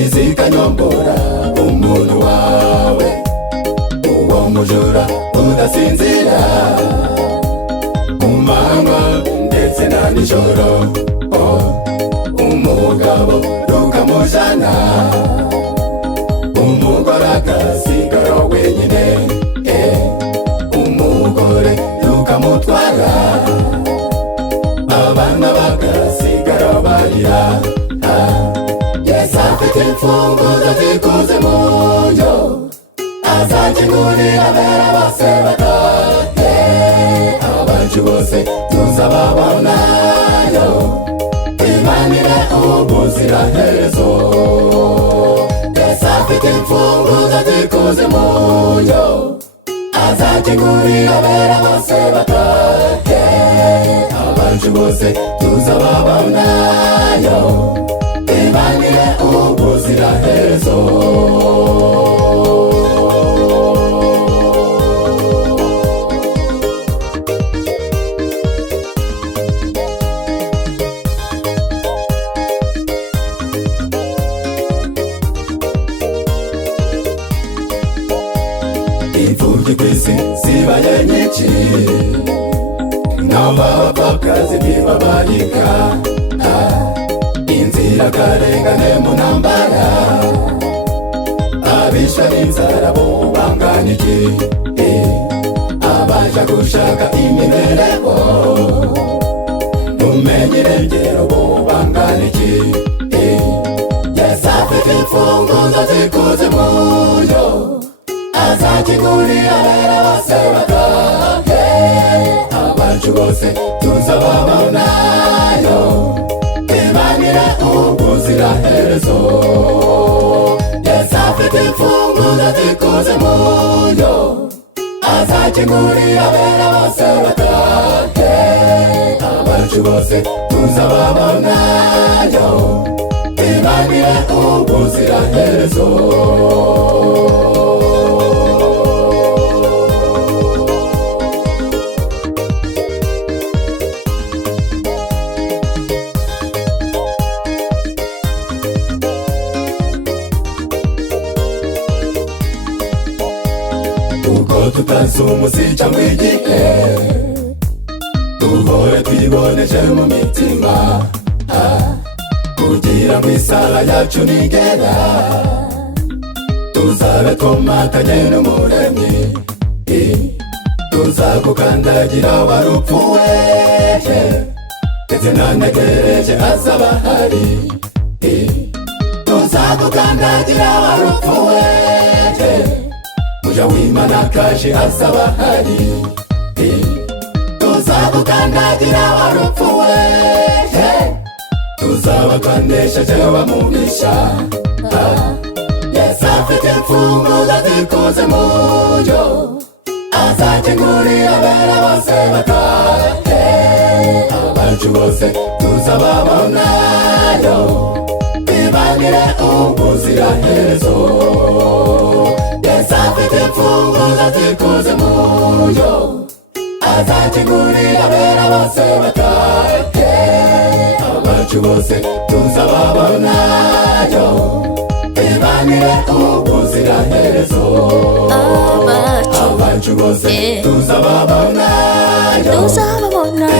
izikanyombora umuntu wawe, uwo mujura udasinzira ku manywa ndetse na nijoro. Umugabo rukamujana, umugore agasigara wenyine, umugore rukamutwara, abana bagasigara barira. Yesu afite imfunguzo zikoze mu buryo azakingurira abera bose batahe, abacu bose tuzababonayo, imanire ubuziraherezo. Yesu afite imfunguzo zikoze mu buryo azakingurira abera bose batahe, abacu bose tuzababonayo, imanire ubuziraherezo. Imfubyi kw'isi zibaye nyinshi, n'abapfakazi ntibabarika, inzirakarengane mu ntambara, abishwe n'inzara bo bangana iki, abaja gushaka imibereho umenye irengero bo bangana iki. Yesu afite imfunguzo zikoze mu buryo azakingurira abera bose batahe, abacu bose tuzababonayo, imanire ubuziraherezo. Yesu afite imfunguzo zikoze mu buryo azakingurira abera bose batahe, abacu bose tuzababonayo, imanire ubuziraherezo. Uko tutazi umuzi cyangwa igihe, duhore twiboneje mu mitima, kugira ngo isaha yacu nigera tuzabe twomatanye n'umuremyi, tuzagukandagira warupfuwe, ndetse nantegereje azaba hari, tuzagukandagira warupfuwe, muja w'Imana kaje azaba hari, tuzagukandagira warupfuwe, tuzabakanesheje wamubisha. Yesu afite imfunguzo zikoze mu buryo azakingurira abera bose batahe, abacu bose tuzababonayo, imanire ubuziraherezo. Yesu afite imfunguzo zikoze mu buryo azakingurira abera bose batahe, abacu bose tuzababonayo, imanire ubuziraherezo. Abacu bose tuzababonayo,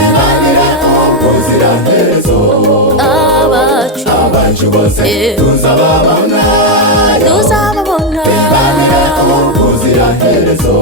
imanire ubuziraherezo. Abacu bose tuzababonayo, imanire ubuziraherezo.